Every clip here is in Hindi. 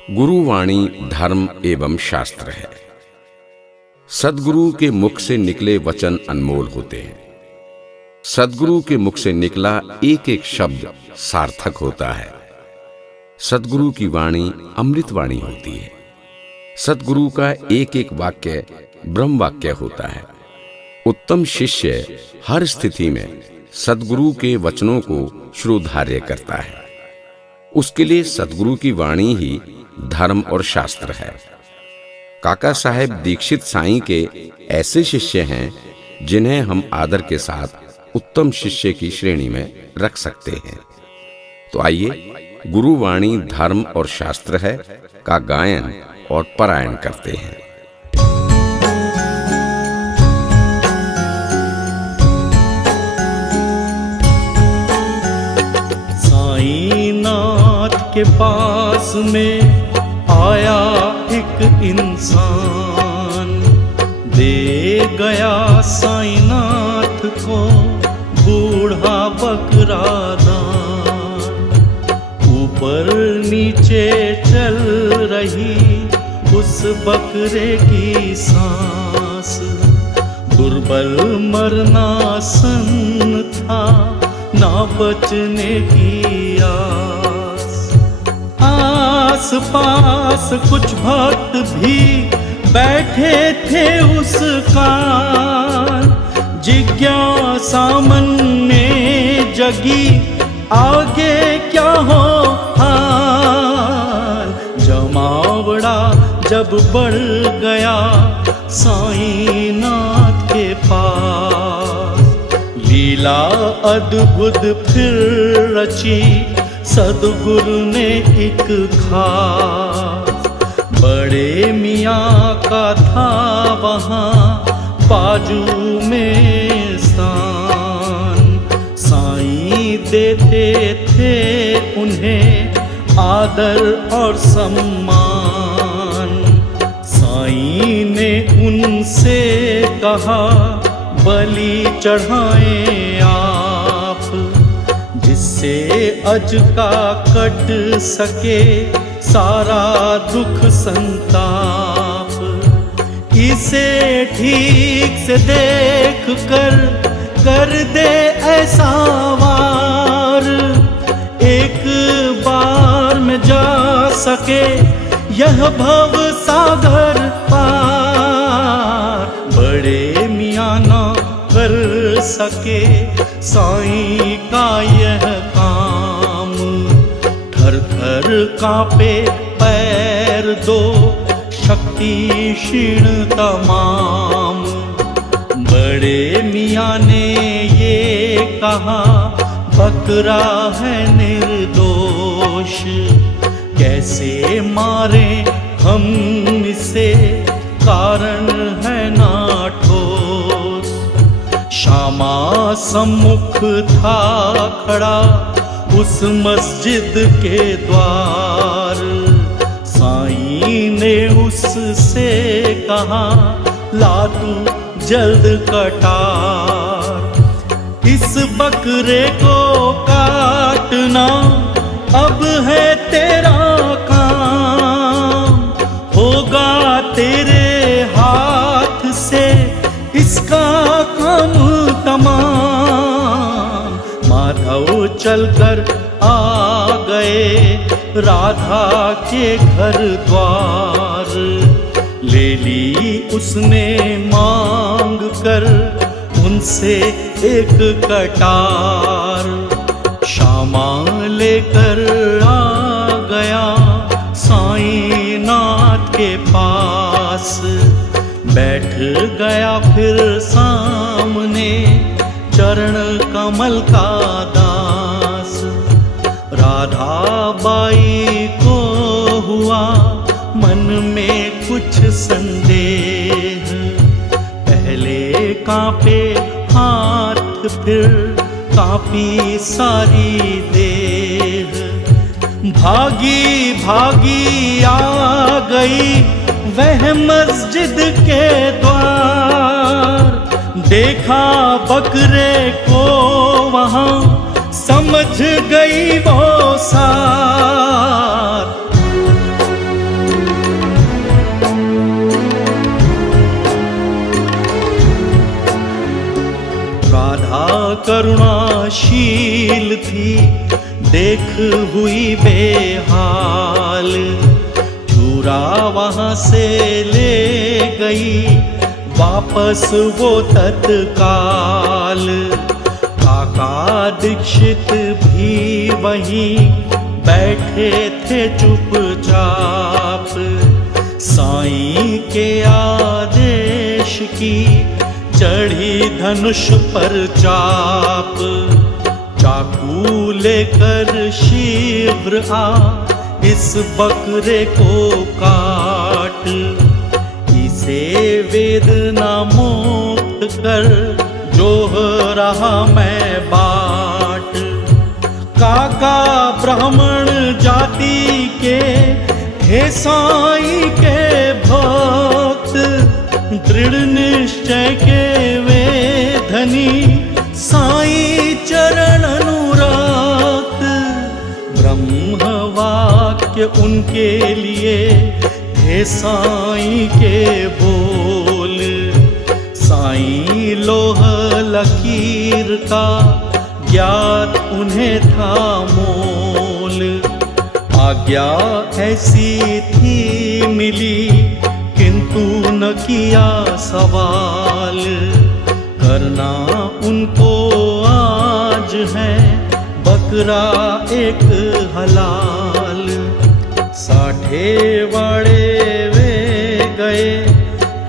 गुरुवाणी धर्म एवं शास्त्र है। सद्गुरु के मुख से निकले वचन अनमोल होते हैं। सद्गुरु के मुख से निकला एक एक शब्द सार्थक होता है। सद्गुरु की वाणी अमृत वाणी होती है। सद्गुरु का एक एक वाक्य ब्रह्म वाक्य होता है। उत्तम शिष्य हर स्थिति में सद्गुरु के वचनों को श्रोधार्य करता है। उसके लिए सद्गुरु की वाणी ही धर्म और शास्त्र है। काका साहेब दीक्षित साईं के ऐसे शिष्य हैं जिन्हें हम आदर के साथ उत्तम शिष्य की श्रेणी में रख सकते हैं। तो आइए गुरुवाणी धर्म और शास्त्र है का गायन और पारायण करते हैं। साईनाथ के पास में आया एक इंसान, दे गया साईनाथ को बूढ़ा बकरा दान। ऊपर नीचे चल रही उस बकरे की सांस, दुर्बल मरना सन था ना बचने की आस। आस पास कुछ भक्त भी बैठे थे उस काल, जिज्ञासा मन में जगी आगे क्या हो हाल। जमावड़ा जब बढ़ गया साईनाथ के पास, लीला अद्भुत फिर रची सद्गुरु ने एक खास। बड़े मियाँ का था वहाँ बाजू में स्थान, साईं देते थे उन्हें आदर और सम्मान। साईं ने उनसे कहा बलि चढ़ाएं आप, जिससे अज का कट सके सारा दुख संताप। इसे ठीक से देख कर दे ऐसा वार, एक बार में जा सके यह भव सागर पार। बड़े मियाँ ना कर सके साईं का यह काम, थर थर कांपे पैर दो शक्ति क्षीण तमाम। बड़े मियाँ ने ये कहा बकरा है निर्दोष, कैसे मारे हम इसे कारण है ना ठोस। श्यामा सम्मुख था खड़ा उस मस्जिद के द्वार, साईं ने उससे कहा ला तू जल्द कटार। इस बकरे को काटना अब है तेरा काम, होगा तेरे हाथ से इसका काम तमाम। माधव चलकर आ गए राधा के घर द्वार, ले ली उसने मांग कर उनसे एक कटार। श्यामा लेकर आ गया साईनाथ के पास, बैठ गया फिर सामने चरण कमल का दास। राधा बाई को हुआ मन में कुछ संदेह, पहले कांपे हाथ फिर कांपी सारी देह। भागी भागी आ गई वह मस्जिद के द्वार, देखा बकरे को वहाँ समझ गई वो सार। करुणाशील थी, देख हुई बेहाल। चूरा वहां से ले गई वापस वो तत्काल। काका दीक्षित भी वहीं बैठे थे चुपचाप, साईं के आदेश की चढ़ी धनुष पर चाप। चाकू लेकर शीघ्र आ इस बकरे को काट, इसे वेदना मुक्त कर जो रहा मैं बाट। काका ब्राह्मण जाति के हे साईं के भक्त, दृढ़ निश्चय के वे धनी साईं चरण अनुरक्त। ब्रह्म वाक्य उनके लिए थे साईं के बोल, साईं लोह लकीर का ज्ञात उन्हें था मोल। आज्ञा ऐसी थी मिली किंतु न किया सवाल, करना उनको आज है बकरा एक हलाल। साठे वाड़े वे गए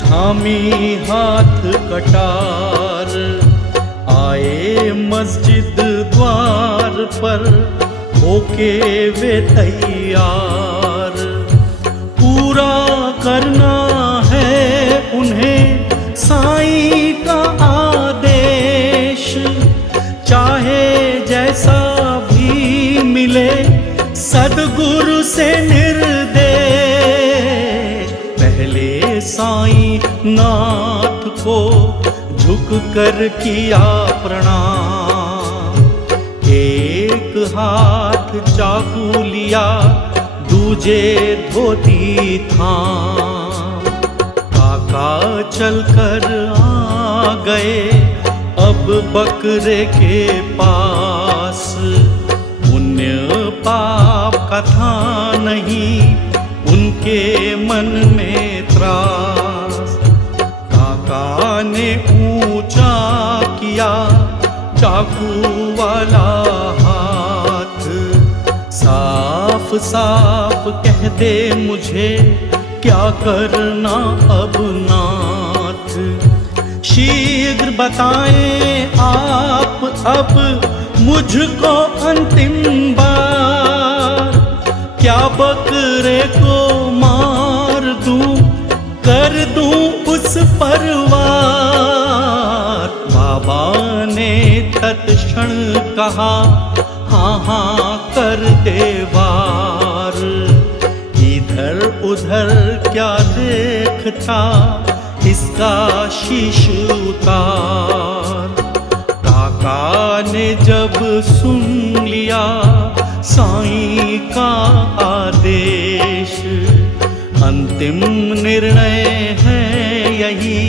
थामी हाथ कटार, आए मस्जिद द्वार पर होके वे तैयार। पूरा करना है उन्हें साईं का आदेश, चाहे जैसा भी मिले सद्गुरु से निर्देश। पहले साईं नाथ को झुक कर किया प्रणाम, एक हाथ चाकू लिया दूजे धोती थाम। काका चलकर आ गए अब बकरे के पास, पुण्य पाप का था नहीं उनके मन में त्रास। काका ने ऊंचा किया चाकू वाला हाथ, साफ साफ कह दे मुझे क्या करना अब नाथ। शीघ्र बताएं आप अब मुझको अंतिम बार, क्या बकरे को मार दूं कर दूं उस परवार। बाबा ने तत्क्षण कहा हाँ हाँ कर दे वार। इधर उधर क्या देखता इसका शीश उतार। काका ने जब सुन लिया साईं का आदेश, अंतिम निर्णय है यही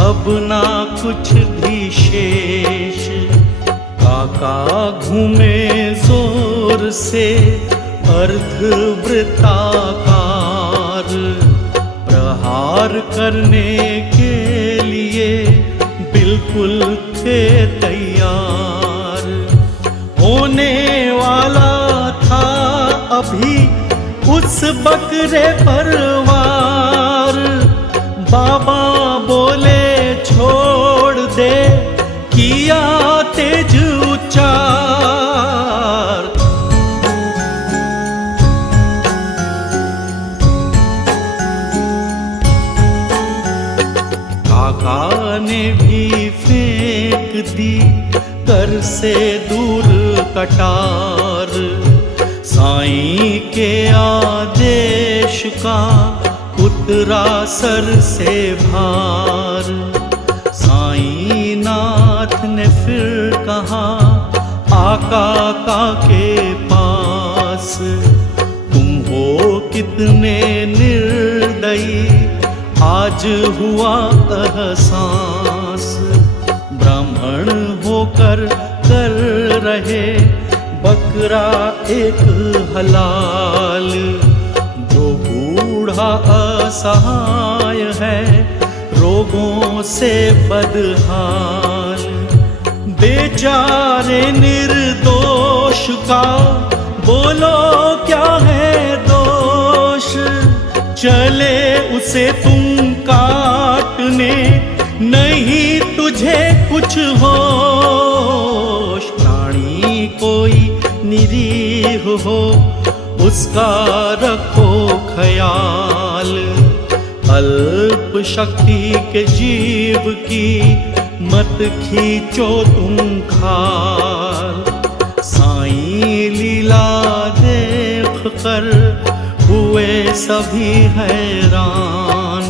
अब ना कुछ भी शेष। काका घूमे जोर से अर्धवृत्ताकार, प्रहार करने के लिए बिल्कुल थे तैयार। होने वाला था अभी उस बकरे पर वार। बाबा बोले छोड़ दे किया तेज उच्चार। काका ने भी फेंक दी कर से दूर कटार, साईं के आदेश का उतरा सर से भार। साईं नाथ ने फिर कहा आका के पास, तुम हो कितने निर्दयी आज हुआ एहसास। ब्राह्मण हो होकर कर रहे बकरा एक हलाल। जो बूढ़ा असहाय है रोगों से बदहाल, बेचारे निर्दोष का बोलो क्या है दोष। चले उसे तुम काटने नहीं तुझे कुछ होश। प्राणी कोई निरीह हो उसका रखो ख्याल। अल्प शक्ति के जीव की मत खींचो तुम खाल। साईं लीला देख कर हुए सभी हैरान।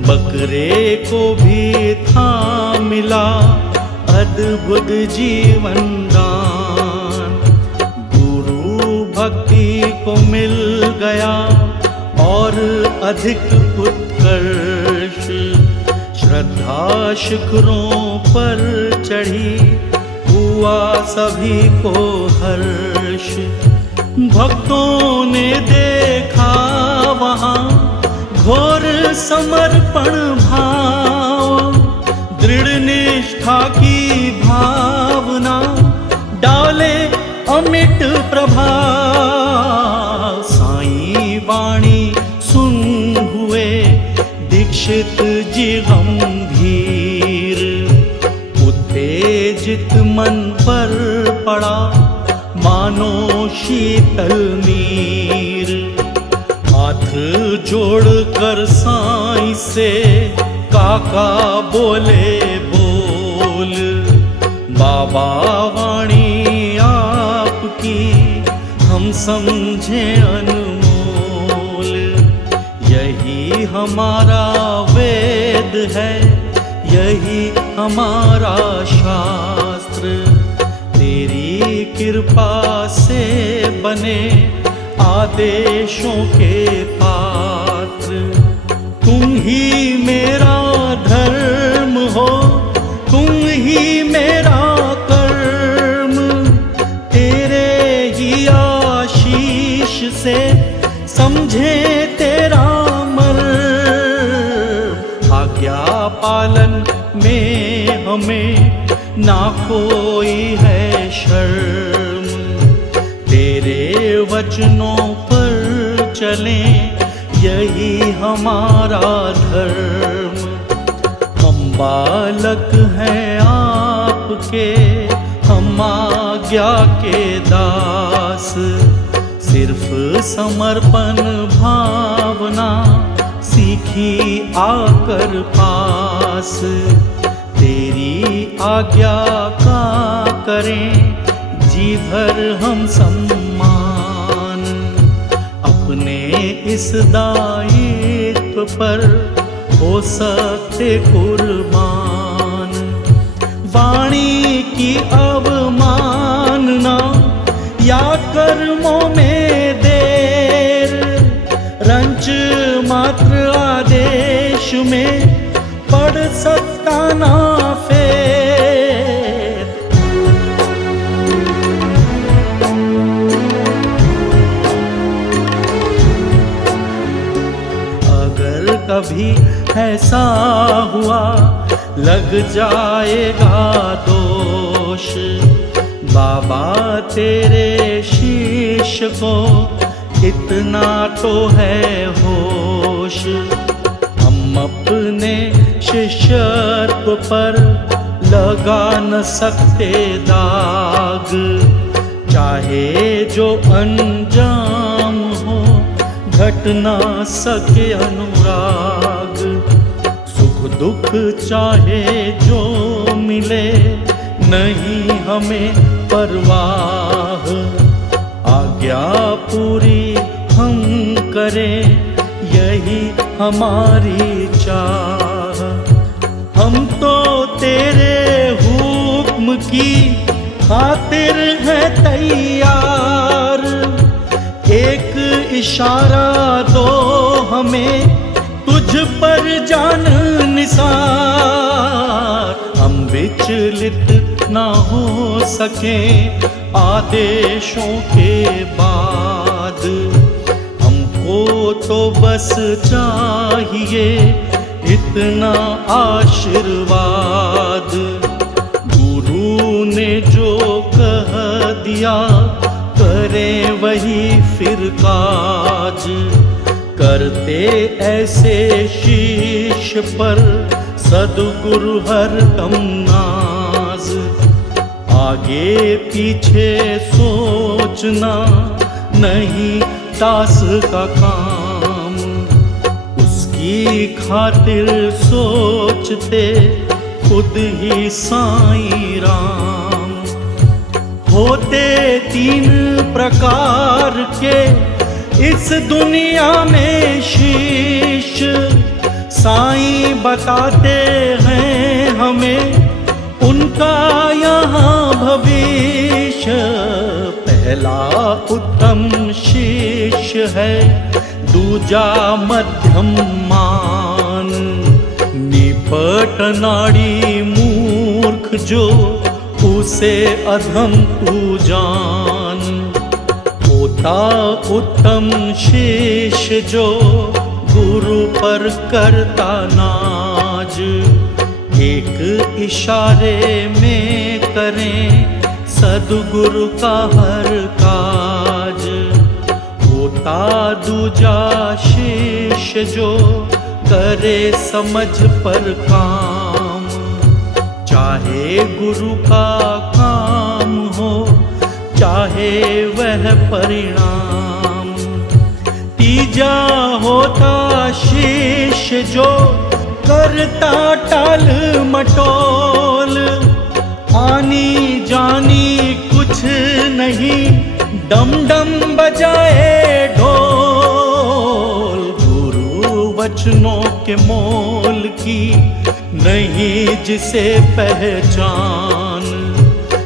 बकरे को भी था मिला अद्भुत जीवन दान। गुरु भक्ति को मिल गया और अधिक उत्कर्ष। श्रद्धा शिखरों पर चढ़ी हुआ सभी को हर्ष। भक्तों ने देखा वहाँ घोर समर्पण भाव। दृढ़ निष्ठा की भावना डाले अमिट प्रभाव। साईं वाणी सुन हुए दीक्षित जी गंभीर। उत्तेजित मन पर पड़ा मानो शीतल नीर। हाथ जोड़कर साईं से काका बोले बोल। बाबा वाणी आपकी हम समझे अनमोल। यही हमारा वेद है यही हमारा शास्त्र। तेरी कृपा से बने आदेशों के पात्र। तुम ही मेरा धर्म हो तुम ही मेरा कर्म। तेरे ही आशीष से समझे तेरा मर्म। आज्ञा पालन में हमें ना कोई है शर्म। तेरे वचनों पर चलें यही हमारा धर्म। हम बालक हैं आपके हम आज्ञा के दास। सिर्फ समर्पण भावना सीखी आकर पास। तेरी आज्ञा का करें जी भर हम सम्मान। अपने इस दायित्व पर हो सकते कुर्बान। वाणी की अवमानना या कर्मों में देर। रंच मात्र आदेश में पड़ सकता ना फेर। अगर कभी ऐसा हुआ लग जाएगा दोष। बाबा तेरे शिष्य को इतना तो है होश। हम अपने शिष्यत्व पर लगा न सकते दाग। चाहे जो अंजाम हो घट ना सके अनुराग। सुख दुख चाहे जो मिले नहीं हमें परवाह। आज्ञा पूरी हम करें यही हमारी चाह। हम तो तेरे हुक्म की खातिर है तैयार। एक इशारा दो हमें तुझ पर जान निसार। हम विचलित ना हो सके आदेशों के बाद। हमको तो बस चाहिए इतना आशीर्वाद। गुरु ने जो कह दिया करें वही फिर काज। करते ऐसे शीश पर सद्गुरु हरदम नाज। आगे पीछे सोचना नहीं दास का काम। उसकी खातिर सोचते खुद ही साईं राम। होते तीन प्रकार के इस दुनिया में शीश। साईं बताते हैं हमें उनका यहाँ भविष्य। पहला उत्तम शीश है, दूजा मध्यम मान। निपट नाड़ी मूर्ख जो उसे अधम तू जान। होता उत्तम शीश जो गुरु पर करता नाज। एक इशारे में करें सद्गुरु का हर काज। होता दूजा शीश जो करे समझ पर काम। चाहे गुरु का काम हो चाहे वह परिणाम। तीजा होता शीश जो करता टाल मटोल। आनी जानी कुछ नहीं डम डम बजाए ढोल। गुरु वचनों के मोल की नहीं जिसे पहचान।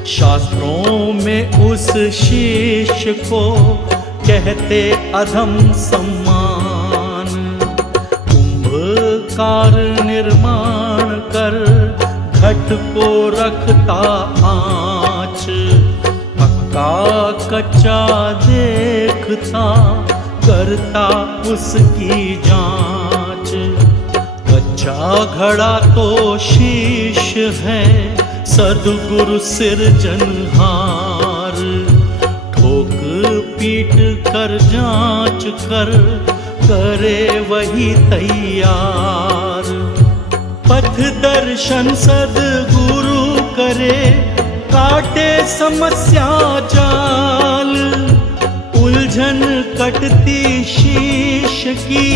शास्त्रों में उस शीश को कहते अधम सम्मान। कुंभकार निर्माण कर घट को रखता आँच। पक्का कच्चा देखता करता उसकी जांच। कच्चा घड़ा तो शीश है सद्गुरु सिरजनहार। ठोक पीट कर जांच कर करे वही तैयार। पथ दर्शन सद्गुरु करे काटे समस्या जाल। उलझन कटती शीश की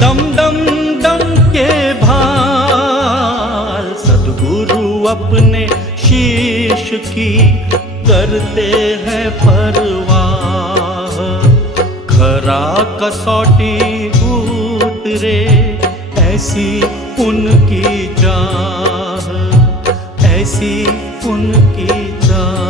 दम दम दम के भाल। सद्गुरु अपने शीश की करते हैं परवाह। खरा कसौटी उतरे ऐसी उनकी चाह। ऐसी उनकी चाह।